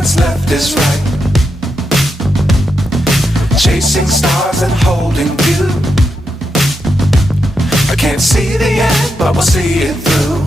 what's left is right. Chasing stars and holding you. I can't see the end, but we'll see it through.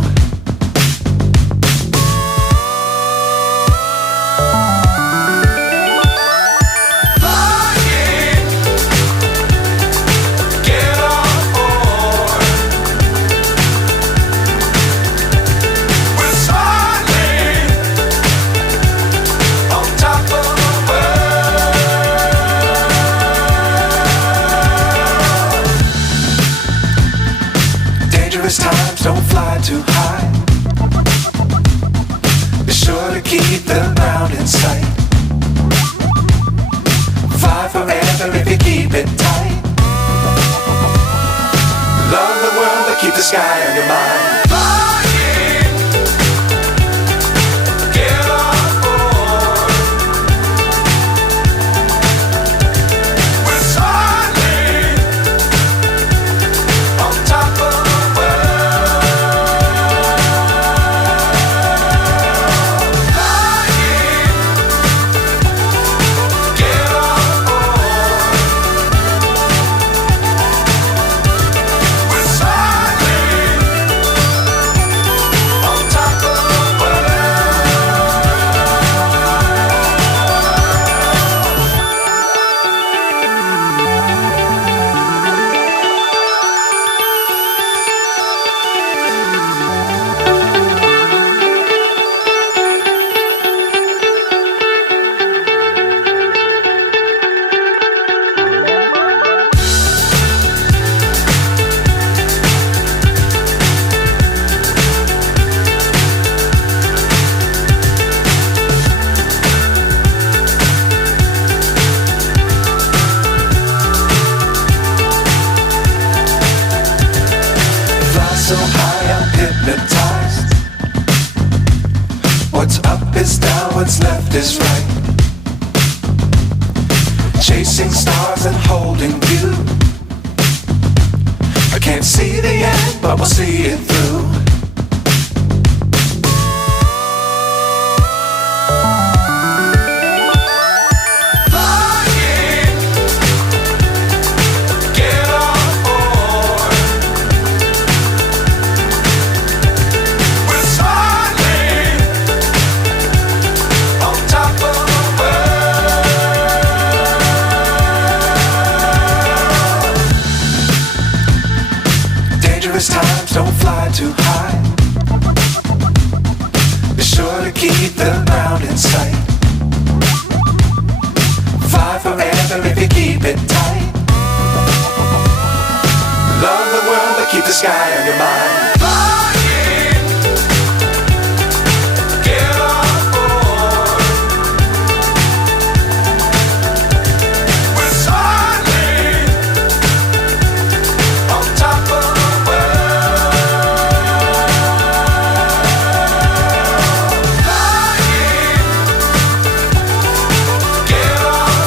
Times don't fly too high. Be sure to keep the ground in sight. Fly forever if you keep it tight. Love the world but keep the sky on your mind. So high I'm hypnotized. What's up is down, what's left is right. Chasing stars and holding you. I can't see the end, but we'll see it through. Times don't fly too high. Be sure to keep the ground in sight. Fly forever if you keep it tight. Love the world but keep the sky on your mind.